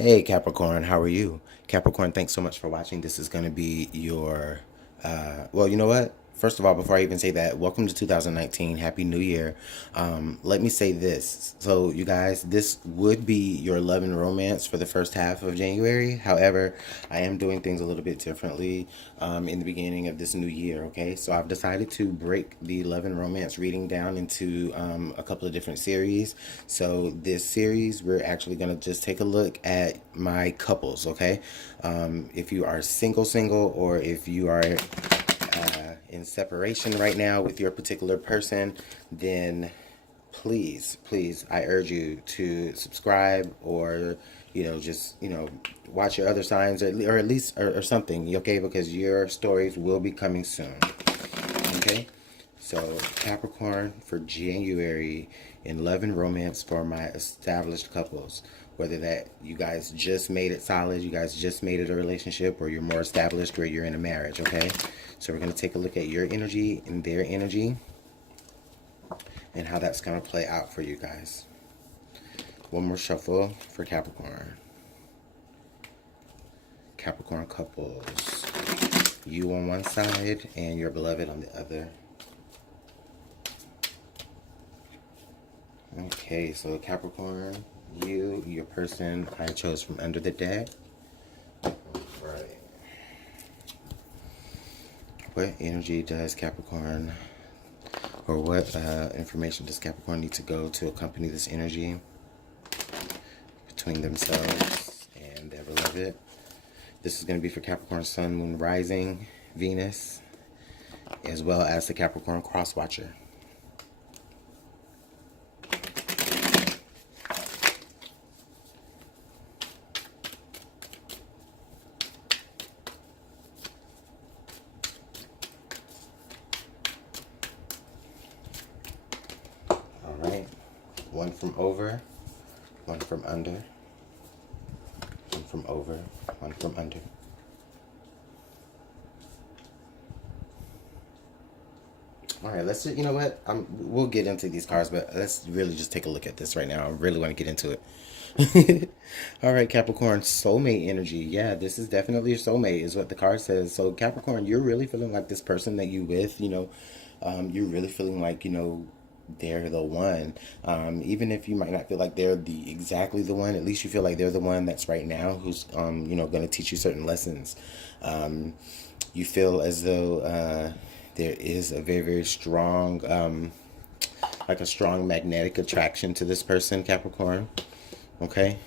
Hey Capricorn, how are you? Capricorn, thanks so much for watching. This is going to be your, well, you know what? First of all, before I even say that, welcome to 2019. Happy New Year. Let me say this. So, you guys, this would be your love and romance for the first half of January. However, I am doing things a little bit differently in the beginning of this new year, okay? So, I've decided to break the love and romance reading down into a couple of different series. So, this series, we're actually going to just take a look at my couples, okay? If you are single, or if you are in separation right now with your particular person, then please, I urge you to subscribe, or just watch your other signs, or at least or something, okay? Because your stories will be coming soon, okay? So Capricorn for January in love and romance for my established couples. Whether that you guys just made it solid, you guys just made it a relationship, or you're more established, or you're in a marriage, okay? So we're going to take a look at your energy and their energy and how that's going to play out for you guys. One more shuffle for Capricorn. Capricorn couples. You on one side and your beloved on the other. Okay, so Capricorn, your person I chose from under the deck. Right. What energy does Capricorn, or what information does Capricorn need to go to accompany this energy between themselves and their beloved? This is going to be for Capricorn Sun, Moon, Rising, Venus, as well as the Capricorn Cross Watcher. Alright, one from over, one from under, one from over, one from under. All right, let's just, you know what? We'll get into these cards, but let's really just take a look at this right now. I really want to get into it. All right, Capricorn, soulmate energy. Yeah, this is definitely your soulmate, is what the card says. So, Capricorn, you're really feeling like this person that you with, you're really feeling like, they're the one. Even if you might not feel like they're exactly the one, at least you feel like they're the one that's right now who's, going to teach you certain lessons. You feel as though there is a very, very strong, like a strong magnetic attraction to this person, Capricorn. Okay?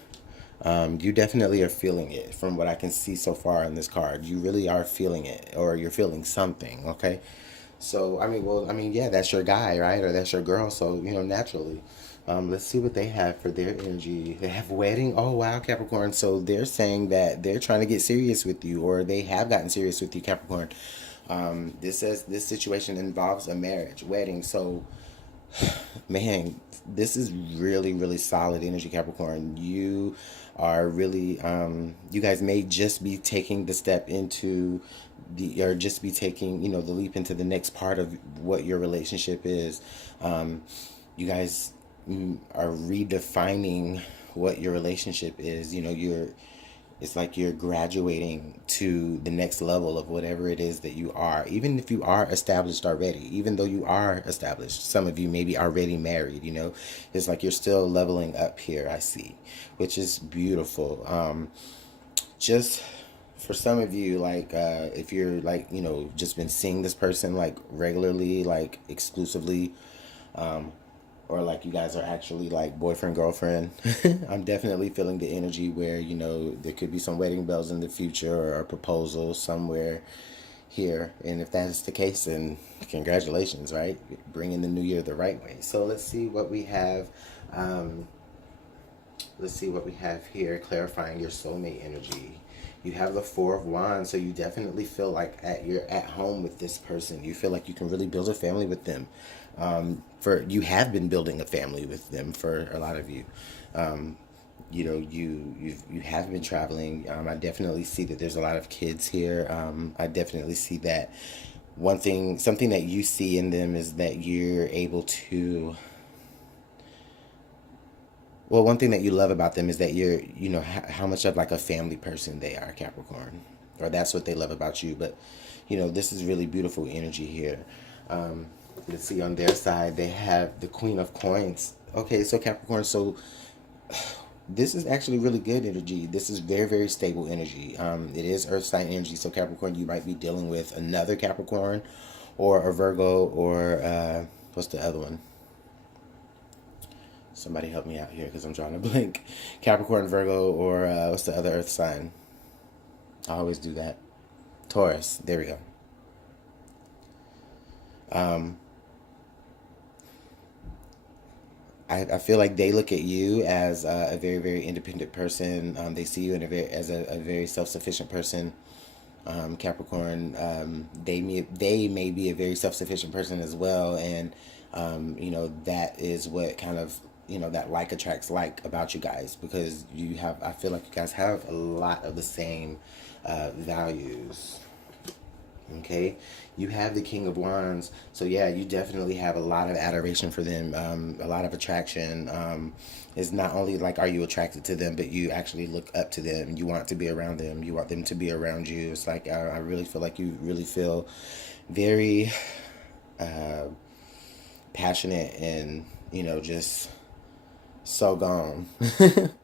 You definitely are feeling it from what I can see so far on this card. You really are feeling it, or you're feeling something, okay? So, yeah, that's your guy, right? Or that's your girl. So, naturally. Let's see what they have for their energy. They have wedding. Oh, wow, Capricorn. So they're saying that they're trying to get serious with you, or they have gotten serious with you, Capricorn. This says this situation involves a marriage, wedding. So, man, this is really, really solid energy, Capricorn. You are really, you guys may just be taking the step into or just be taking, the leap into the next part of what your relationship is. You guys are redefining what your relationship is. It's like you're graduating to the next level of whatever it is that you are. Even if you are established already, even though you are established, some of you may be already married, it's like you're still leveling up here, I see, which is beautiful. Just for some of you, like, if you're like, just been seeing this person like regularly, like exclusively, or like you guys are actually like boyfriend, girlfriend. I'm definitely feeling the energy where, there could be some wedding bells in the future, or a proposal somewhere here. And if that is the case, then congratulations, right? Bringing the new year the right way. So let's see what we have. Let's see what we have here, clarifying your soulmate energy. You have the Four of Wands, so you definitely feel like you're at home with this person. You feel like you can really build a family with them. You have been building a family with them for a lot of you. You have been traveling. I definitely see that there's a lot of kids here. I definitely see that something that you see in them, is that you're able to, Well, one thing that you love about them is that you're, you know, how much of like a family person they are, Capricorn, or that's what they love about you. But, you know, this is really beautiful energy here. Um, let's see, on their side, they have the Queen of Coins. Okay, so Capricorn, so this is actually really good energy. This is very, very stable energy. It is Earth sign energy. So Capricorn, you might be dealing with another Capricorn or a Virgo or what's the other one? Somebody help me out here because I'm drawing a blank. Capricorn, Virgo, or what's the other Earth sign? I always do that. Taurus. There we go. Um, I feel like they look at you as a very, very independent person. They see you in as a very self-sufficient person. Capricorn, they may be a very self-sufficient person as well, and you know, that is what kind of, you know, that like attracts like about you guys, because you have, I feel like you guys have a lot of the same values. Okay, you have the King of Wands, so yeah, you definitely have a lot of adoration for them, a lot of attraction. It's not only like are you attracted to them, but you actually look up to them. You want to be around them. You want them to be around you. It's like I really feel like you really feel very uh, passionate and, you know, just so gone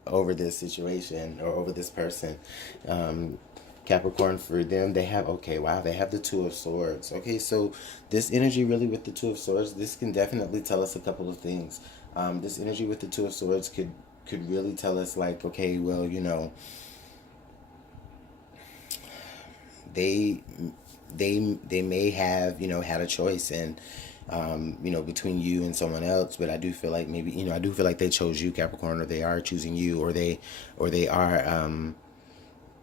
over this situation or over this person. Um, Capricorn, for them, they have, okay, wow, they have the Two of Swords. Okay, so this energy really with the Two of Swords, this can definitely tell us a couple of things. This energy with the Two of Swords could really tell us like, okay, well, you know, they they may have, you know, had a choice and you know, between you and someone else, but I do feel like maybe, you know, I do feel like they chose you, Capricorn, or they are choosing you, or they are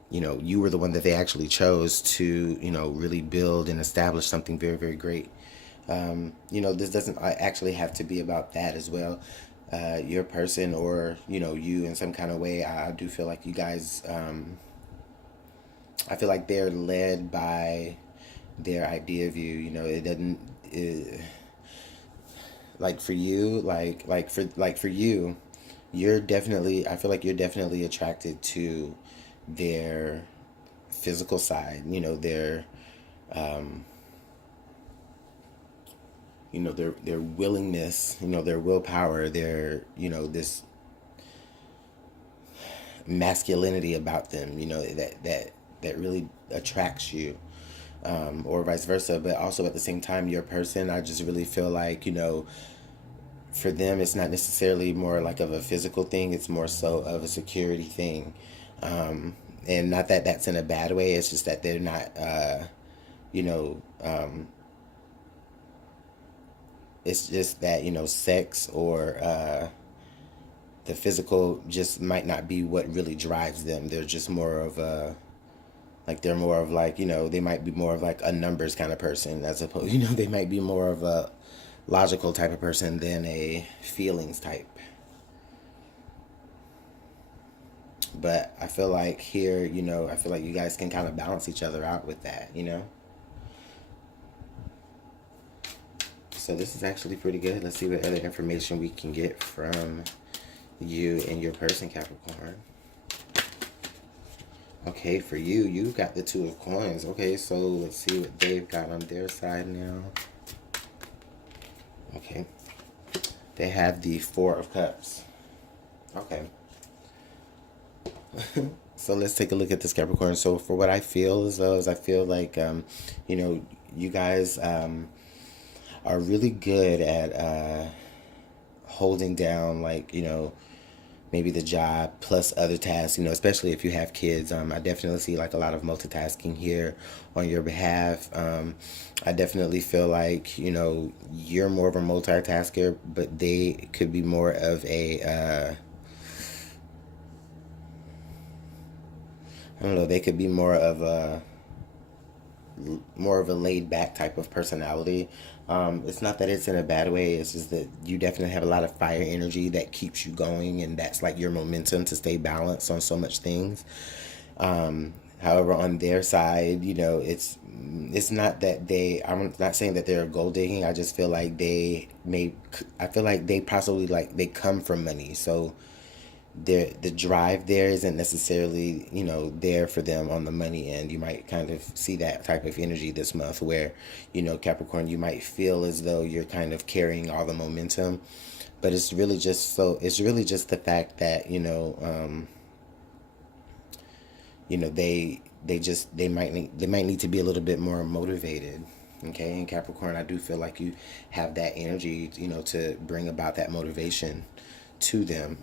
you know, you were the one that they actually chose to, you know, really build and establish something very, very great. You know, this doesn't actually have to be about that as well. Your person or, you know, you in some kind of way, I do feel like you guys, I feel like they're led by their idea of you. You know, it doesn't, like for you, like for you, you're definitely, I feel like you're definitely attracted to their physical side, you know, um, you know, their willingness, you know, their willpower, their, you know, this masculinity about them, you know, that really attracts you, or vice versa. But also at the same time, your person, I just really feel like, you know, for them, it's not necessarily more like of a physical thing. It's more so of a security thing. And not that that's in a bad way. It's just that they're not, you know, it's just that, you know, sex or the physical just might not be what really drives them. They're just more of a, like they're more of like, you know, they might be more of like a numbers kind of person as opposed, you know, they might be more of a logical type of person than a feelings type. But I feel like here, you know, I feel like you guys can kind of balance each other out with that, you know? So this is actually pretty good. Let's see what other information we can get from you and your person, Capricorn. Okay, for you, you got the Two of Coins. Okay, so let's see what they've got on their side now. Okay. They have the Four of Cups. Okay. So let's take a look at this, Capricorn. So for what I feel as though is I feel like, you know, you guys are really good at holding down, like, you know, maybe the job plus other tasks, you know, especially if you have kids. I definitely see like a lot of multitasking here on your behalf. I definitely feel like, you know, you're more of a multitasker, but they could be more of a, I don't know, they could be more of a laid back type of personality. It's not that it's in a bad way. It's just that you definitely have a lot of fire energy that keeps you going, and that's like your momentum to stay balanced on so much things. However, on their side, you know, it's not that they. I'm not saying that they're gold digging. I just feel like they may. I feel like they possibly like they come from money, so the drive there isn't necessarily, you know, there for them on the money end. You might kind of see that type of energy this month where, you know, Capricorn, you might feel as though you're kind of carrying all the momentum, but it's really just it's really just the fact that, you know, they might need to be a little bit more motivated. Okay, and Capricorn, I do feel like you have that energy, you know, to bring about that motivation to them.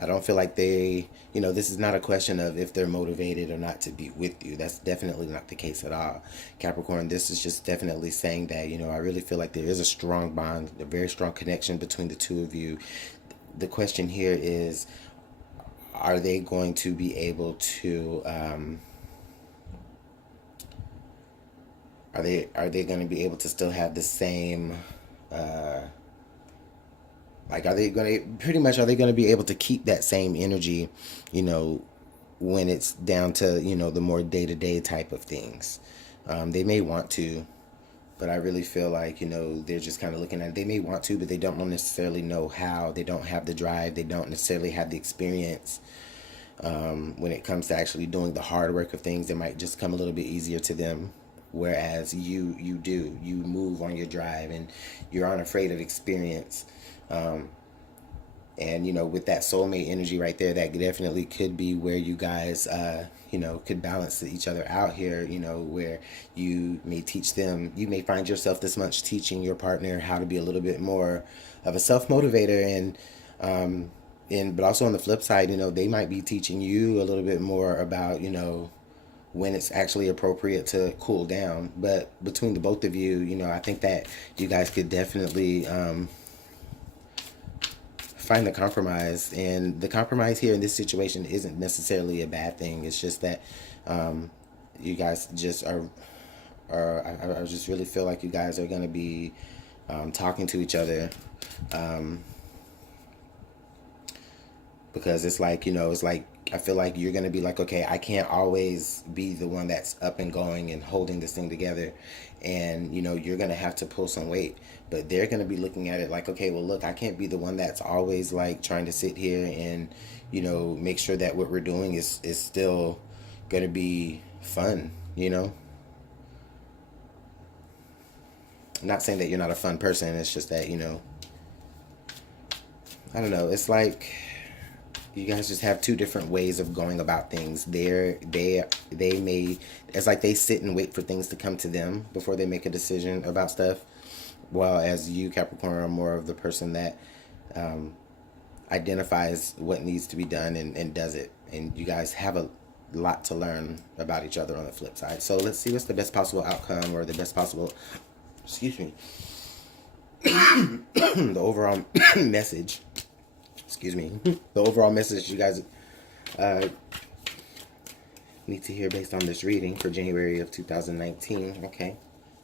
I don't feel like they, you know, this is not a question of if they're motivated or not to be with you. That's definitely not the case at all. Capricorn, this is just definitely saying that, you know, I really feel like there is a strong bond, a very strong connection between the two of you. The question here is, are they going to be able to, are they going to be able to still have the same, like, are they going to, pretty much, are they going to be able to keep that same energy, you know, when it's down to, you know, the more day-to-day type of things? They may want to, but I really feel like, you know, they're just kind of looking at it. They may want to, but they don't necessarily know how. They don't have the drive. They don't necessarily have the experience. When it comes to actually doing the hard work of things, it might just come a little bit easier to them. Whereas you move on your drive and you're unafraid of experience. And, you know, with that soulmate energy right there, that definitely could be where you guys, you know, could balance each other out here, you know, where you may teach them, you may find yourself this much teaching your partner how to be a little bit more of a self-motivator. But also on the flip side, you know, they might be teaching you a little bit more about, you know, when it's actually appropriate to cool down. But between the both of you, you know, I think that you guys could definitely find the compromise. And the compromise here in this situation isn't necessarily a bad thing. It's just that you guys just I just really feel like you guys are going to be talking to each other. Because it's like, you know, it's like, I feel like you're going to be like, okay, I can't always be the one that's up and going and holding this thing together. And, you know, you're going to have to pull some weight. But they're going to be looking at it like, okay, well, look, I can't be the one that's always like trying to sit here and, you know, make sure that what we're doing is still going to be fun, you know? I'm not saying that you're not a fun person. It's just that, you know, I don't know. It's like you guys just have two different ways of going about things. They may, it's like they sit and wait for things to come to them before they make a decision about stuff. While as you, Capricorn, are more of the person that identifies what needs to be done and does it. And you guys have a lot to learn about each other on the flip side. So let's see what's the best possible outcome, or the best possible, excuse me, the overall message. Excuse me. The overall message you guys need to hear based on this reading for January of 2019. Okay.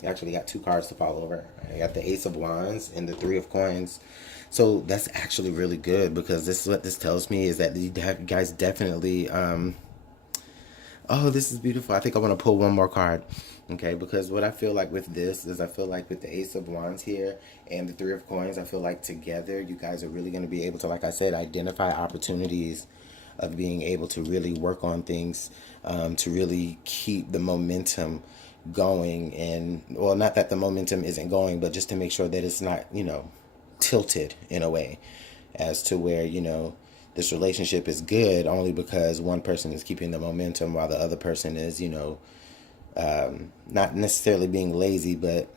You actually got two cards to fall over. I got the Ace of Wands and the Three of Coins. So that's actually really good, because this is what this tells me, is that you guys definitely oh, this is beautiful. I think I want to pull one more card. Okay, because what I feel like with this is, I feel like with the Ace of Wands here and the Three of Coins, I feel like together you guys are really going to be able to, like I said, identify opportunities of being able to really work on things, to really keep the momentum going. And, well, not that the momentum isn't going, but just to make sure that it's not, you know, tilted in a way as to where, you know, this relationship is good only because one person is keeping the momentum while the other person is, you know, not necessarily being lazy, but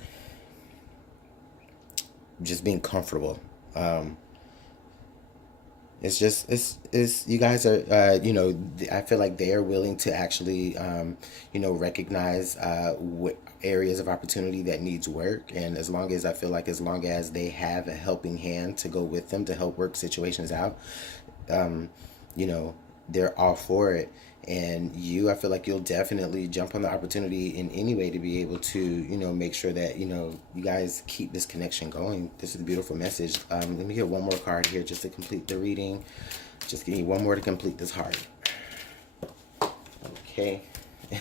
just being comfortable. It's just, it's you guys are, you know, I feel like they're willing to actually, you know, recognize what areas of opportunity that needs work. And as long as, I feel like as long as they have a helping hand to go with them to help work situations out, you know, they're all for it. And you, I feel like you'll definitely jump on the opportunity in any way to be able to, you know, make sure that, you know, you guys keep this connection going. This is a beautiful message. Let me get one more card here just to complete the reading. Just give me one more to complete this heart. Okay.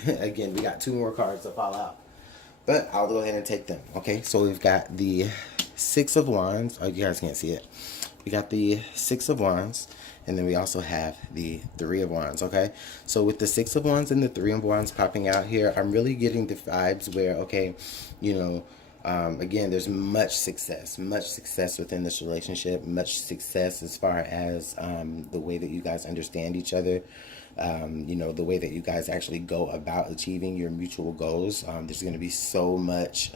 Again, we got two more cards to fall out, but I'll go ahead and take them. Okay, so we've got the Six of Wands. Oh, you guys can't see it. we got the Six of Wands, and then we also have the Three of Wands, okay? So with the Six of Wands and the Three of Wands popping out here, I'm really getting the vibes where, okay, you know, again, there's much success within this relationship, much success as far as the way that you guys understand each other, you know, the way that you guys actually go about achieving your mutual goals. There's going to be so much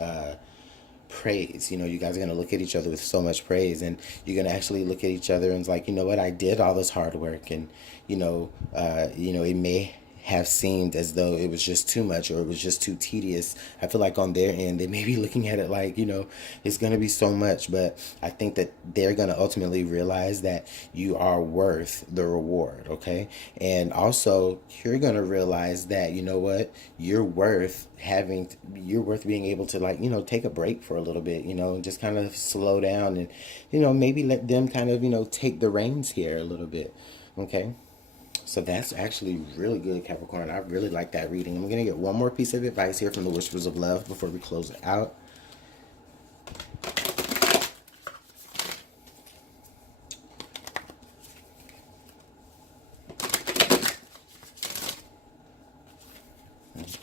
praise. You know, you guys are going to look at each other with so much praise, and you're going to actually look at each other and it's like, you know what, I did all this hard work, and you know, it may have seemed as though it was just too much or it was just too tedious. I feel like on their end, they may be looking at it like, you know, it's going to be so much, but I think that they're going to ultimately realize that you are worth the reward, okay? And also, you're going to realize that, you know what, you're worth being able to, like, you know, take a break for a little bit, you know, and just kind of slow down and, you know, maybe let them kind of, you know, take the reins here a little bit, okay? So that's actually really good, Capricorn. I really like that reading. I'm going to get one more piece of advice here from the Whispers of Love before we close it out.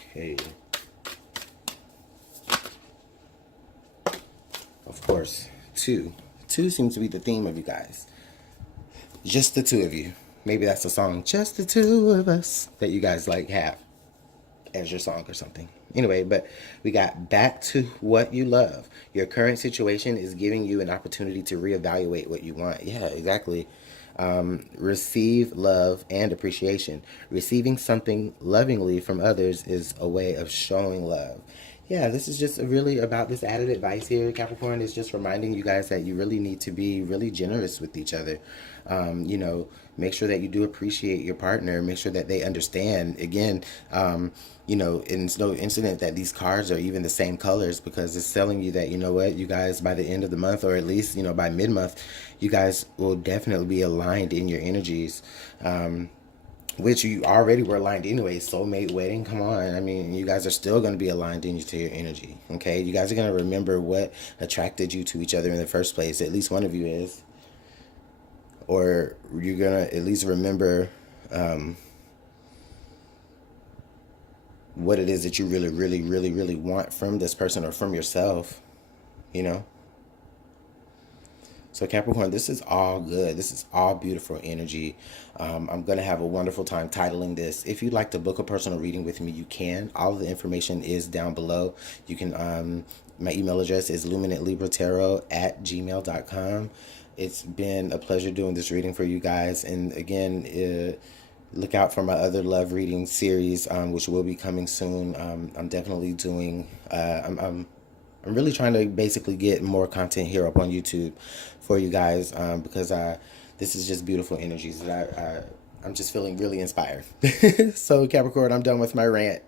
Okay. Of course, two. Two seems to be the theme of you guys. Just the two of you. Maybe that's a song, Just the Two of Us, that you guys like have as your song or something. Anyway, but we got back to what you love. Your current situation is giving you an opportunity to reevaluate what you want. Yeah, exactly. Receive love and appreciation. Receiving something lovingly from others is a way of showing love. Yeah, this is just really about this added advice here, Capricorn. Is just reminding you guys that you really need to be really generous with each other. You know, make sure that you do appreciate your partner. Make sure that they understand. Again, you know, it's no incident that these cards are even the same colors, because it's telling you that, you know what, you guys, by the end of the month, or at least, you know, by mid-month, you guys will definitely be aligned in your energies. Which you already were aligned anyway. Soulmate wedding, come on. I mean, you guys are still going to be aligned into your energy, okay? You guys are going to remember what attracted you to each other in the first place. At least one of you is. Or you're going to at least remember what it is that you really, really, really, really want from this person or from yourself, you know? So Capricorn, this is all good. This is all beautiful energy. I'm going to have a wonderful time titling this. If you'd like to book a personal reading with me, you can. All of the information is down below. You can, my email address is LuminantLibraTarot@gmail.com. It's been a pleasure doing this reading for you guys. And again, look out for my other love reading series, which will be coming soon. I'm definitely doing, I'm really trying to basically get more content here up on YouTube for you guys, because this is just beautiful energies that I'm just feeling really inspired. So Capricorn, I'm done with my rant.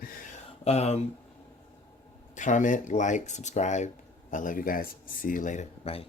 Comment, like, subscribe. I love you guys. See you later. Bye.